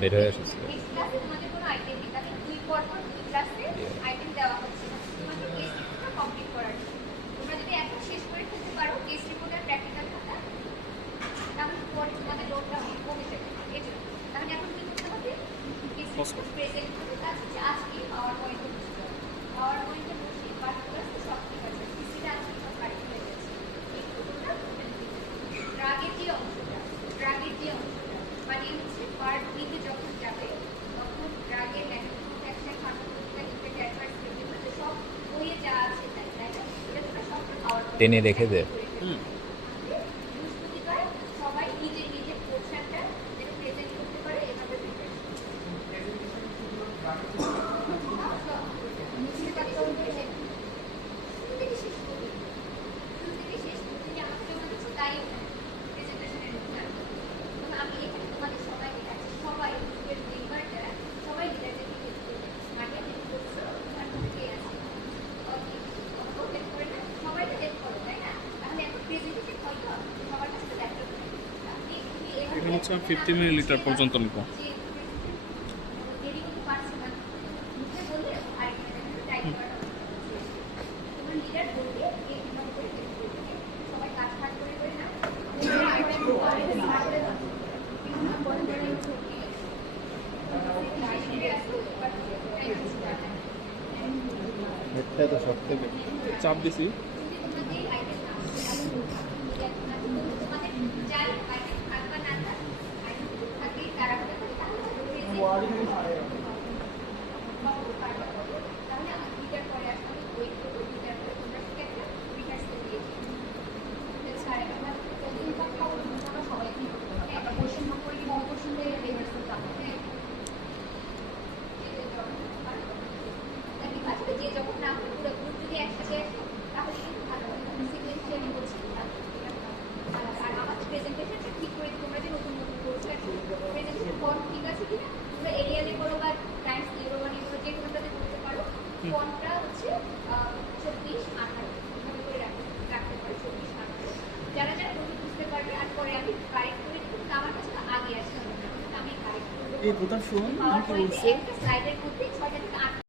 বের হয়ে এসেছে। নেক্সট ক্লাসে তোমাদের কোনো আইটেম নেই, তাহলে দুই পরপর দুই ক্লাসে আইটেম দেওয়া হচ্ছে না, তোমাদের কেস রিপোর্টটা কমপ্লিট করার জন্য। তোমরা যদি এখন শেষ করে ফেলতে পারো কেস রিপোর্টের প্র্যাকটিক্যাল খাতা, তাহলে পরে তোমাদের লোডটা কমে যাবে। এই জন্য তাহলে এখন কি করতে হবে, কেস রিপোর্ট প্রেজেন্ট করতে কাজ হচ্ছে আজকে পাওয়ার পয়েন্টে বসতে হবে। পাওয়ার পয়েন্টে বসে পার্টিকুলার সব ঠিক আছে, সিসিটা আজকে সব কারেক্ট হয়ে গেছে, একটু তোমরা ড্রাগের যে অংশটা মানে হচ্ছে পার্ট বিতে যখন যাবে তখন ড্রাগের mechanism action pharmacological effect adverse রিভিউগুলো সব বইয়ে যা আছে তাই না, এটা তোমরা সবটা পাওয়ার টেনে রেখে দে। বৃহস্পতিবার সবাই নিজের নিজের পোর্শনটা যেটা প্রেজেন্ট করতে পারে এভাবে তাই প্রেজেন্টেশনের আমি এখানে তোমাদের সবাইকে আছে, সবাই গ্রুপের মেম্বার যারা সবাই লিডারদেরকে হেল্প করবে, মাঠে হেল্প করছো আর কে আছে ওকে হেল্প করে না, সবাইকে হেল্প করো তাই না, তাহলে এখন প্রেজেন্টেশন হয়তো সবার কাছে ল্যাপটপ নেই, তুমি এখানে হচ্ছে 50 মিলিলিটার পর্যন্ত নিব। দেরি করতে পারছি না, মুখে বললে আরেকটা টাইপ করা তোমার লিডার বলবে এইভাবে করে হেল্প করবে, সবাই কাজ ভাগ করে করে না এটা তো সব থেকে চাপ দিছি। যে যখন না পুরো গ্রুপ যদি একসাথে আসে তাহলে কিন্তু ভালো হয়, সিকোয়েন্সিয়ালি বলছি আর আমাদের প্রেজেন্টেশনটা ঠিক করে তোমরা যে নতুন নতুন করছো প্রেজেন্টেশন ফন্ট ঠিক আছে কিনা, তোমরা এরিয়ালে করো বা টাইমস নিউরো বা নিউরো যে কোনোটাতে করতে পারো, ফন্টটা হচ্ছে 24-18 এভাবে করে রাখতে পারো, 24-18 যারা যারা নতুন বুঝতে পারবে, আর পরে আমি কারেক্ট করে দিব, কিন্তু আমার কাছে আগে আসতে হবে না, আমি কারেক্ট করবো। এই প্রথম শুনুন পাওয়ার পয়েন্টে একটা স্লাইডের মধ্যে 6টা থেকে